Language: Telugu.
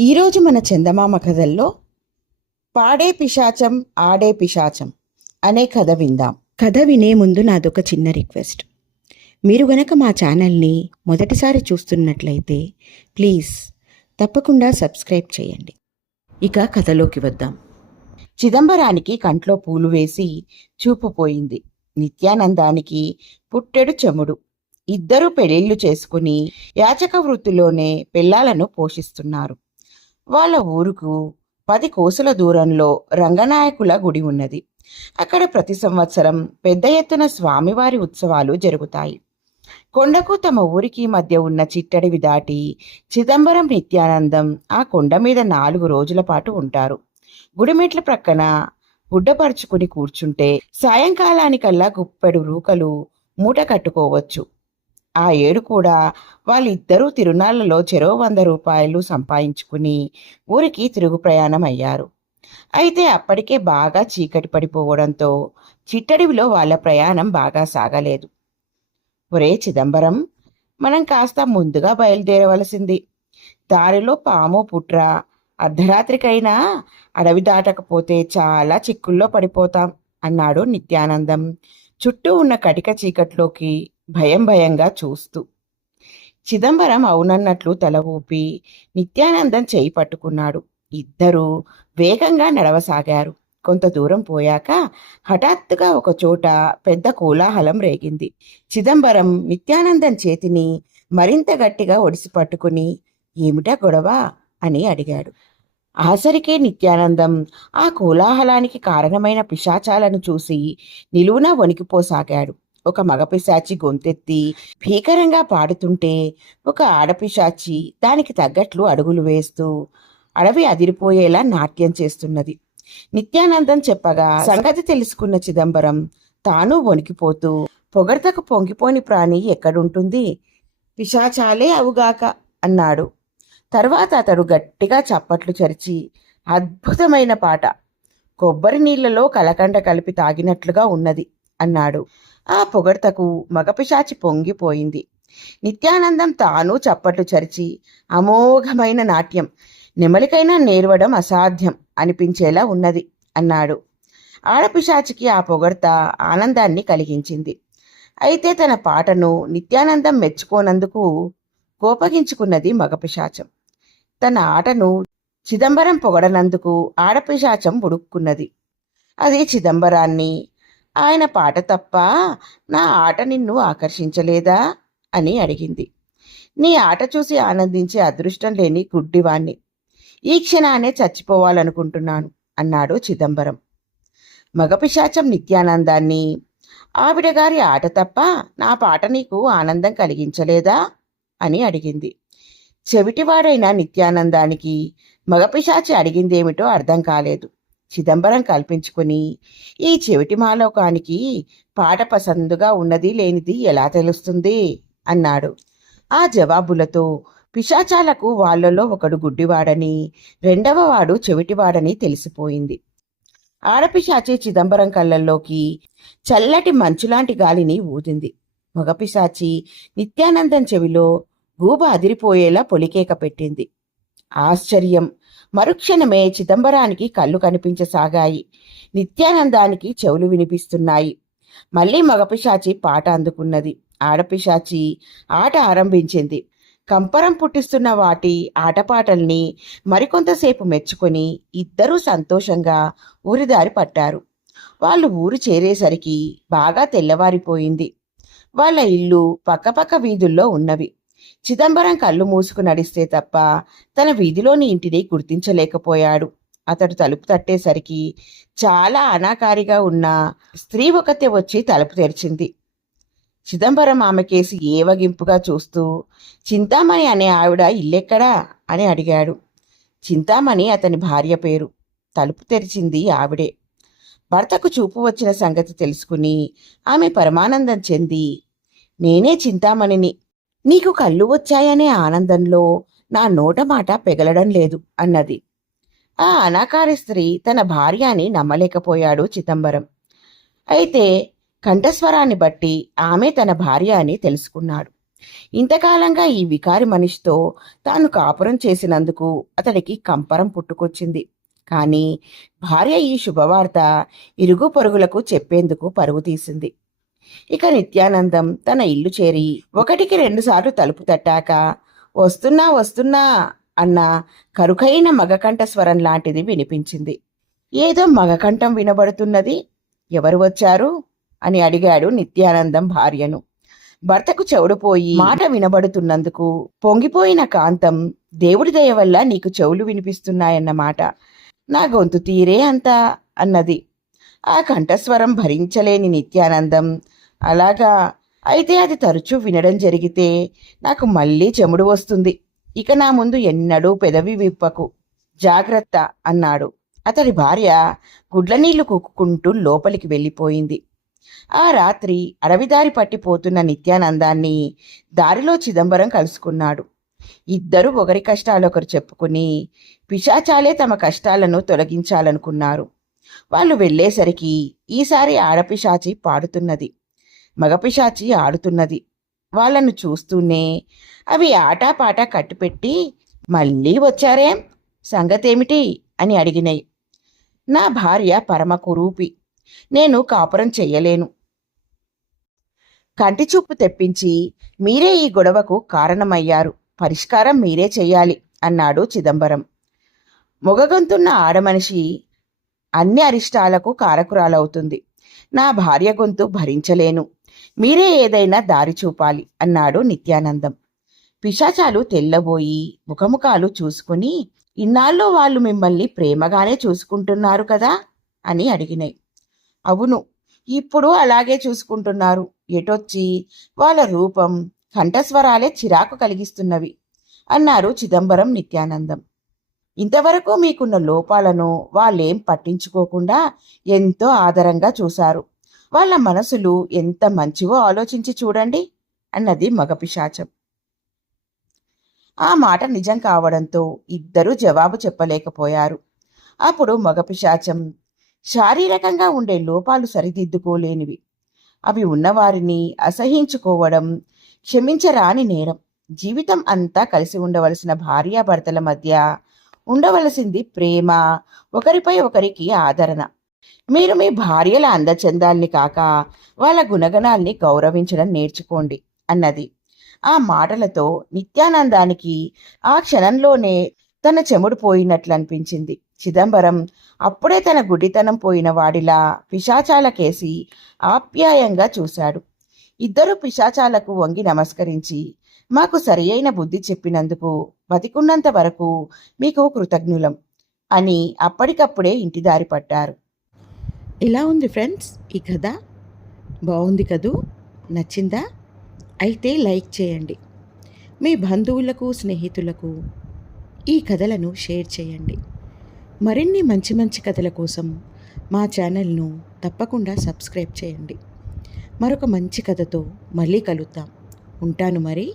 ఈరోజు మన చందమామ కథల్లో పాడే పిశాచం ఆడే పిశాచం అనే కథ విందాం. కథ వినే ముందు నాదొక చిన్న రిక్వెస్ట్. మీరు గనక మా ఛానల్ని మొదటిసారి చూస్తున్నట్లయితే ప్లీజ్ తప్పకుండా సబ్స్క్రైబ్ చేయండి. ఇక కథలోకి వద్దాం. చిదంబరానికి కంట్లో పూలు వేసి చూపు పోయింది. నిత్యానందానికి పుట్టెడు చెముడు. ఇద్దరూ పెళ్ళిళ్ళు చేసుకుని యాచక వృత్తిలోనే పిల్లలను పోషిస్తున్నారు. వాళ్ళ ఊరుకు 10 కోసుల దూరంలో రంగనాయకుల గుడి ఉన్నది. అక్కడ ప్రతి సంవత్సరం పెద్ద ఎత్తున స్వామివారి ఉత్సవాలు జరుగుతాయి. కొండకు తమ ఊరికి మధ్య ఉన్న చిట్టడివి దాటి చిదంబరం నిత్యానందం ఆ కొండ మీద 4 రోజుల పాటు ఉంటారు. గుడిమెట్ల ప్రక్కన గుడ్డపరుచుకుని కూర్చుంటే సాయంకాలానికల్లా గుప్పెడు రూకలు మూట కట్టుకోవచ్చు. ఆ ఏడు కూడా వాళ్ళిద్దరూ తిరునాళ్లలో చెరో 100 రూపాయలు సంపాదించుకుని ఊరికి తిరుగు ప్రయాణం అయ్యారు. అయితే అప్పటికే బాగా చీకటి పడిపోవడంతో చిట్టడివిలో వాళ్ళ ప్రయాణం బాగా సాగలేదు. ఒరే చిదంబరం, మనం కాస్త ముందుగా బయలుదేరవలసింది. దారిలో పాము పుట్ర, అర్ధరాత్రికైనా అడవి దాటకపోతే చాలా చిక్కుల్లో పడిపోతాం అన్నాడు నిత్యానందం చుట్టూ ఉన్న కటిక చీకట్లోకి భయంగా చూస్తూ. చిదంబరం అవునన్నట్లు తల ఊపి నిత్యానందం చేయి పట్టుకున్నాడు. ఇద్దరూ వేగంగా నడవసాగారు. కొంత దూరం పోయాక హఠాత్తుగా ఒక చోట పెద్ద కోలాహలం రేగింది. చిదంబరం నిత్యానందం చేతిని మరింత గట్టిగా ఒడిసి పట్టుకుని ఏమిటా గొడవ అని అడిగాడు. ఆసరికే నిత్యానందం ఆ కోలాహలానికి కారణమైన పిశాచాలను చూసి నిలువునా వణికిపోసాగాడు. ఒక మగపిశాచి గొంతెత్తి భీకరంగా పాడుతుంటే ఒక ఆడపిశాచి దానికి తగ్గట్లు అడుగులు వేస్తూ అడవి అదిరిపోయేలా నాట్యం చేస్తున్నది. నిత్యానందం చెప్పగా సంగతి తెలుసుకున్న చిదంబరం తాను వణికిపోతూ, పొగడ్తకు పొంగిపోని ప్రాణి ఎక్కడుంటుంది, పిశాచాలే అవుగాక అన్నాడు. తర్వాత అతడు గట్టిగా చప్పట్లు చరిచి అద్భుతమైన పాట, కొబ్బరి నీళ్లలో కలకండ కలిపి తాగినట్లుగా ఉన్నది అన్నాడు. ఆ పొగడ్తకు మగపిశాచి పొంగిపోయింది. నిత్యానందం తాను చప్పట్లు చరిచి అమోఘమైన నాట్యం, నెమలికైనా నేర్వడం అసాధ్యం అనిపించేలా ఉన్నది అన్నాడు. ఆడపిశాచికి ఆ పొగడ్త ఆనందాన్ని కలిగించింది. అయితే తన పాటను నిత్యానందం మెచ్చుకోనందుకు కోపగించుకున్నది మగపిశాచం. తన ఆటను చిదంబరం పొగడనందుకు ఆడపిశాచం బుడుక్కున్నది. అది చిదంబరాన్ని, ఆయన పాట తప్ప నా ఆట నిన్ను ఆకర్షించలేదా అని అడిగింది. నీ ఆట చూసి ఆనందించే అదృష్టం లేని గుడ్డివాణ్ణి, ఈ క్షణానే చచ్చిపోవాలనుకుంటున్నాను అన్నాడు చిదంబరం. మగపిశాచం నిత్యానందాన్ని, ఆవిడగారి ఆట తప్ప నా పాట నీకు ఆనందం కలిగించలేదా అని అడిగింది. చెవిటివాడైన నిత్యానందానికి మగపిశాచి అడిగిందేమిటో అర్థం కాలేదు. చిదంబరం కల్పించుకుని, ఈ చెవిటి మాలోకానికి పాట పసందుగా ఉన్నది లేనిది ఎలా తెలుస్తుంది అన్నాడు. ఆ జవాబులతో పిశాచాలకు వాళ్ళలో ఒకడు గుడ్డివాడని, రెండవవాడు చెవిటివాడని తెలిసిపోయింది. ఆడపిశాచి చిదంబరం కళ్ళల్లోకి చల్లటి మంచులాంటి గాలిని ఊదింది. మగపిశాచి నిత్యానందం చెవిలో గూబ అదిరిపోయేలా పొలికేక పెట్టింది. ఆశ్చర్యం! మరుక్షణమే చిదంబరానికి కళ్ళు కనిపించసాగాయి. నిత్యానందానికి చెవులు వినిపిస్తున్నాయి. మళ్ళీ మగపిశాచి పాట అందుకున్నది. ఆడపిశాచి ఆట ఆరంభించింది. కంపరం పుట్టిస్తున్న వాటి ఆటపాటల్ని మరికొంతసేపు మెచ్చుకొని ఇద్దరూ సంతోషంగా ఊరిదారి పట్టారు. వాళ్ళు ఊరు చేరేసరికి బాగా తెల్లవారిపోయింది. వాళ్ళ ఇల్లు పక్కపక్క వీధుల్లో ఉన్నవి. చిదంబరం కళ్ళు మూసుకు నడిస్తే తప్ప తన వీధిలోని ఇంటిని గుర్తించలేకపోయాడు. అతడు తలుపు తట్టేసరికి చాలా అనాకారిగా ఉన్న స్త్రీ ఒకతే వచ్చి తలుపు తెరిచింది. చిదంబరం ఆమెకేసి ఏవగింపుగా చూస్తూ, చింతామణి అనే ఆవిడ ఇల్లెక్కడా అని అడిగాడు. చింతామణి అతని భార్య పేరు. తలుపు తెరిచింది ఆవిడే. భర్తకు చూపు వచ్చిన సంగతి తెలుసుకుని ఆమె పరమానందం చెంది, నేనే చింతామణిని, నీకు కళ్ళు వచ్చాయనే ఆనందంలో నా నోట మాట పెగలడం లేదు అన్నది. ఆ అనాకారి స్త్రీ తన భార్య అని నమ్మలేకపోయాడు చిదంబరం. అయితే కంఠస్వరాన్ని బట్టి ఆమె తన భార్య అని తెలుసుకున్నాడు. ఇంతకాలంగా ఈ వికారి మనిషితో తాను కాపురం చేసినందుకు అతడికి కంపరం పుట్టుకొచ్చింది. కానీ భార్య ఈ శుభవార్త ఇరుగు పొరుగులకు చెప్పేందుకు పరుగు తీసింది. ఇక నిత్యానందం తన ఇల్లు చేరి 1-2 సార్లు తలుపు తట్టాక వస్తున్నా వస్తున్నా అన్న కరుకైన మగకంఠ స్వరం లాంటిది వినిపించింది. ఏదో మగకంఠం వినబడుతున్నది, ఎవరు వచ్చారు అని అడిగాడు నిత్యానందం భార్యను. భర్తకు చెవుడుపోయి మాట వినబడుతున్నందుకు పొంగిపోయిన కాంతం, దేవుడి దయ వల్ల నీకు చెవులు వినిపిస్తున్నాయన్నమాట, నా గొంతు తీరే అంతా అన్నది. ఆ కంఠస్వరం భరించలేని నిత్యానందం, అలాగా, అయితే అది తరచూ వినడం జరిగితే నాకు మళ్ళీ చెముడు వస్తుంది, ఇక నా ముందు ఎన్నడూ పెదవి విప్పకు, జాగ్రత్త అన్నాడు. అతడి భార్య గుడ్లనీళ్లు కుక్కుంటూ లోపలికి వెళ్ళిపోయింది. ఆ రాత్రి అడవిదారి పట్టిపోతున్న నిత్యానందాన్ని దారిలో చిదంబరం కలుసుకున్నాడు. ఇద్దరు ఒకరి కష్టాలొకరు చెప్పుకుని పిశాచాలే తమ కష్టాలను తొలగించాలనుకున్నారు. వాళ్ళు వెళ్ళేసరికి ఈసారి ఆడపిశాచి పాడుతున్నది, మగపిశాచి ఆడుతున్నది. వాళ్ళను చూస్తూనే అవి ఆటాపాటా కట్టిపెట్టి, మళ్ళీ వచ్చారేం, సంగతేమిటి అని అడిగినాయి. నా భార్య పరమ కురూపి, నేను కాపురం చెయ్యలేను, కంటి చూపు తెప్పించి మీరే ఈ గొడవకు కారణమయ్యారు, పరిష్కారం మీరే చెయ్యాలి అన్నాడు చిదంబరం. మొగగొంతున్న ఆడమనిషి అన్ని అరిష్టాలకు కారకురాలవుతుంది, నా భార్య గొంతు భరించలేను, మీరే ఏదైనా దారి చూపాలి అన్నాడు నిత్యానందం. పిశాచాలు తెల్లబోయి ముఖముఖాలు చూసుకుని, ఇన్నాళ్ళు వాళ్ళు మిమ్మల్ని ప్రేమగానే చూసుకుంటున్నారు కదా అని అడిగినాయి. అవును, ఇప్పుడు అలాగే చూసుకుంటున్నారు, ఎటొచ్చి వాళ్ళ రూపం కంఠస్వరాలే చిరాకు కలిగిస్తున్నవి అన్నారు చిదంబరం నిత్యానందం. ఇంతవరకు మీకున్న లోపాలను వాళ్ళేం పట్టించుకోకుండా ఎంతో ఆదరంగా చూశారు, వాళ్ళ మనసులు ఎంత మంచివో ఆలోచించి చూడండి అన్నది మగపిశాచం. ఆ మాట నిజం కావడంతో ఇద్దరూ జవాబు చెప్పలేకపోయారు. అప్పుడు మగపిశాచం, శారీరకంగా ఉండే లోపాలు సరిదిద్దుకోలేనివి, అవి ఉన్నవారిని అసహించుకోవడం క్షమించరాని నేరం. జీవితం అంతా కలిసి ఉండవలసిన భార్యాభర్తల మధ్య ఉండవలసింది ప్రేమ, ఒకరిపై ఒకరికి ఆదరణ. మీరు మీ భార్యల అందచందాల్ని కాక వాళ్ళ గుణగణాల్ని గౌరవించడం నేర్చుకోండి అన్నది. ఆ మాటలతో నిత్యానందానికి ఆ క్షణంలోనే తన చెముడు పోయినట్లు అనిపించింది. చిదంబరం అప్పుడే తన గుడ్డితనం పోయిన వాడిలా పిశాచాలకేసి ఆప్యాయంగా చూశాడు. ఇద్దరు పిశాచాలకు వంగి నమస్కరించి, మాకు సరి అయిన బుద్ధి చెప్పినందుకు బతికున్నంత వరకు మీకు కృతజ్ఞులం అని అప్పటికప్పుడే ఇంటిదారి పట్టారు. ఎలా ఉంది ఫ్రెండ్స్ ఈ కథ? బాగుంది కదూ? నచ్చిందా? అయితే లైక్ చేయండి. మీ బంధువులకు, స్నేహితులకు ఈ కథలను షేర్ చేయండి. మరిన్ని మంచి మంచి కథల కోసం మా ఛానల్ను తప్పకుండా సబ్స్క్రైబ్ చేయండి. మరొక మంచి కథతో మళ్ళీ కలుద్దాం. ఉంటాను మరి.